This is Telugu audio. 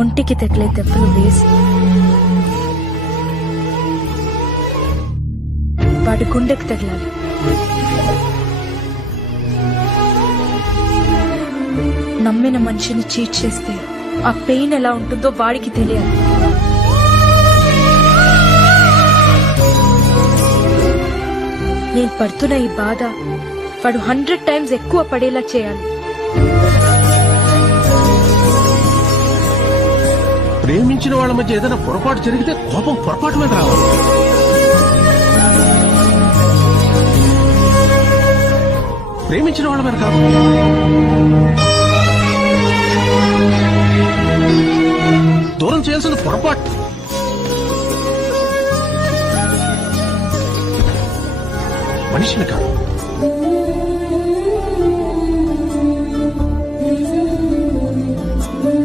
ఒంటికి తగిలే దెబ్బలు వేసి వాడి గుండెకి తగిలాలి. నమ్మిన మనిషిని చీట్ చేస్తే ఆ పెయిన్ ఎలా ఉంటుందో వాడికి తెలియాలి. నేను పడుతున్న ఈ బాధ వాడు హండ్రెడ్ టైమ్స్ ఎక్కువ పడేలా చేయాలి. ప్రేమించిన వాళ్ళ మధ్య ఏదైనా పొరపాటు జరిగితే కోపం పొరపాటు మీద రావాలి. ప్రేమించిన వాళ్ళ మీద కాదు. దూరం చేయాల్సిన పొరపాటు. మనిషిని కాదు.